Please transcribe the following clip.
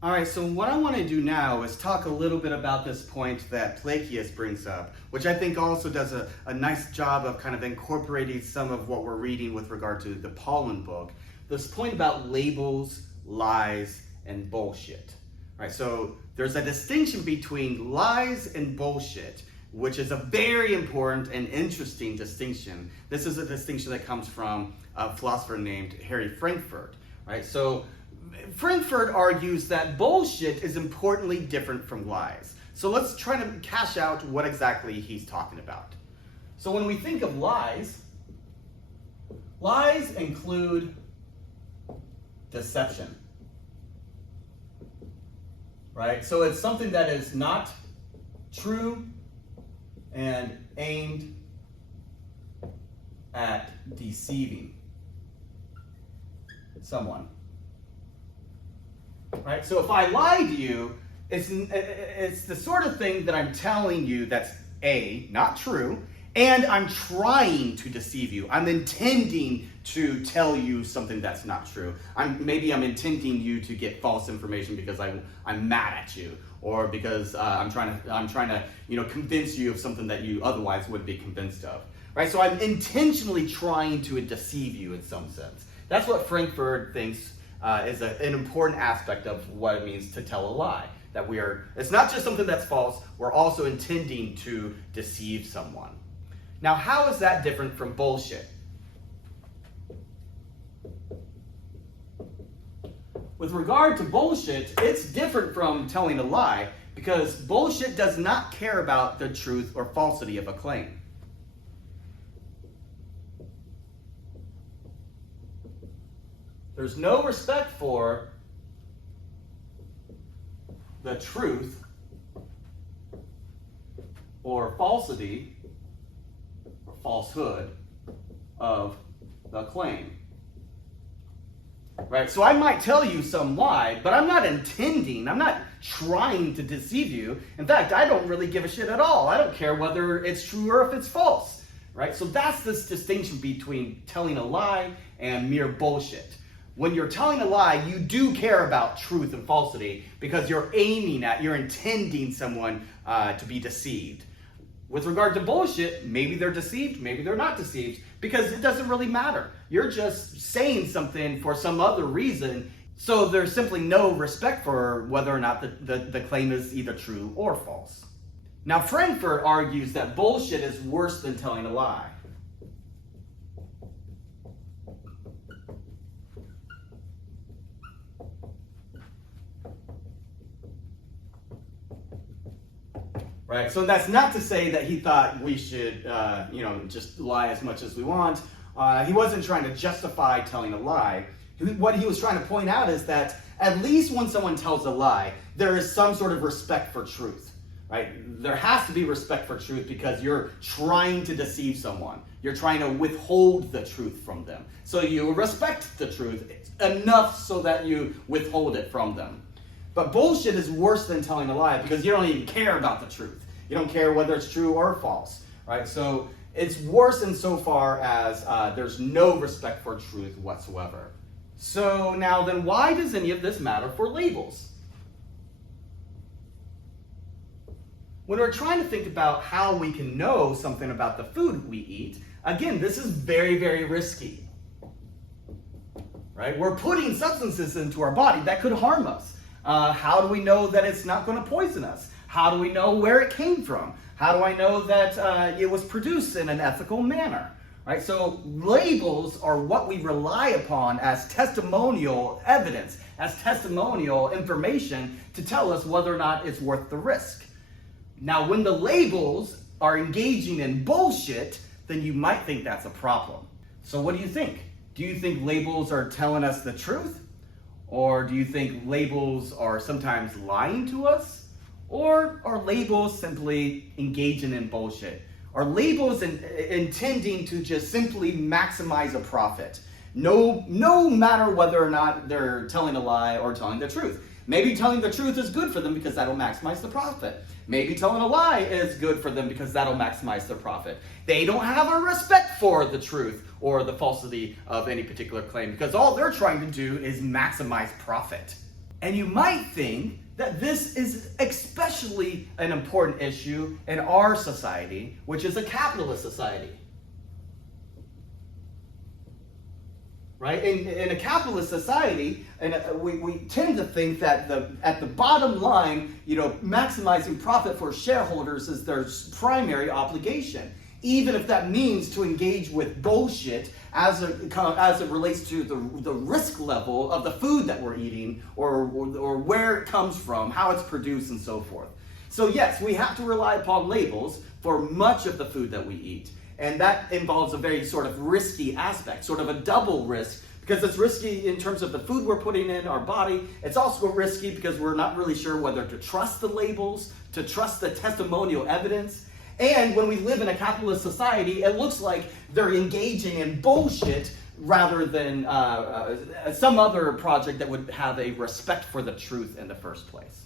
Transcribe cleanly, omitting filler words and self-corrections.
All right, so what I want to do now is talk a little bit about this point that Placius brings up, which I think also does a nice job of kind of incorporating some of what we're reading with regard to the Pauline book. This point about labels, lies, and bullshit. All right, so there's a distinction between lies and bullshit, which is a very important and interesting distinction. This is a distinction that comes from a philosopher named Harry Frankfurt. Right, so Frankfurt argues that bullshit is importantly different from lies. So let's try to cash out what exactly he's talking about. So when we think of lies, lies include deception. Right? So it's something that is not true and aimed at deceiving someone. Right? So if I lie to you, it's the sort of thing that I'm telling you that's A, not true, and I'm trying to deceive you. I'm intending to tell you something that's not true. Maybe I'm intending you to get false information because I'm mad at you, or because I'm trying to convince you of something that you otherwise wouldn't be convinced of. Right? So I'm intentionally trying to deceive you in some sense. That's what Frankfurt thinks is an important aspect of what it means to tell a lie. That it's not just something that's false, we're also intending to deceive someone. Now, how is that different from bullshit? With regard to bullshit, it's different from telling a lie because bullshit does not care about the truth or falsity of a claim. There's no respect for the truth or falsity or falsehood of the claim. Right? So I might tell you some lie, but I'm not trying to deceive you. In fact, I don't really give a shit at all. I don't care whether it's true or if it's false. Right? So that's this distinction between telling a lie and mere bullshit. When you're telling a lie, you do care about truth and falsity because you're intending someone to be deceived. With regard to bullshit, maybe they're deceived, maybe they're not deceived, because it doesn't really matter. You're just saying something for some other reason, so there's simply no respect for whether or not the claim is either true or false. Now, Frankfurt argues that bullshit is worse than telling a lie. Right, so that's not to say that he thought we should, just lie as much as we want. He wasn't trying to justify telling a lie. What he was trying to point out is that at least when someone tells a lie, there is some sort of respect for truth. Right? There has to be respect for truth because you're trying to deceive someone. You're trying to withhold the truth from them. So you respect the truth enough so that you withhold it from them. But bullshit is worse than telling a lie because you don't even care about the truth. You don't care whether it's true or false, right? So it's worse insofar as there's no respect for truth whatsoever. So now then, why does any of this matter for labels? When we're trying to think about how we can know something about the food we eat, again, this is very, very risky, right? We're putting substances into our body that could harm us. How do we know that it's not going to poison us? How do we know where it came from? How do I know that it was produced in an ethical manner? Right? So labels are what we rely upon as testimonial evidence, as testimonial information to tell us whether or not it's worth the risk. Now, when the labels are engaging in bullshit, then you might think that's a problem. So what do you think? Do you think labels are telling us the truth? Or do you think labels are sometimes lying to us? Or are labels simply engaging in bullshit? Are labels intending to just simply maximize a profit? No matter whether or not they're telling a lie or telling the truth. Maybe telling the truth is good for them because that'll maximize the profit. Maybe telling a lie is good for them because that'll maximize their profit. They don't have a respect for the truth or the falsity of any particular claim because all they're trying to do is maximize profit. And you might think that this is especially an important issue in our society, which is a capitalist society. Right? In a capitalist society, and we tend to think that at the bottom line, maximizing profit for shareholders is their primary obligation, even if that means to engage with bullshit as it relates to the risk level of the food that we're eating, or where it comes from, how it's produced, and so forth. So yes, we have to rely upon labels for much of the food that we eat. And that involves a very sort of risky aspect, sort of a double risk, because it's risky in terms of the food we're putting in our body. It's also risky because we're not really sure whether to trust the labels, to trust the testimonial evidence. And when we live in a capitalist society, it looks like they're engaging in bullshit rather than some other project that would have a respect for the truth in the first place.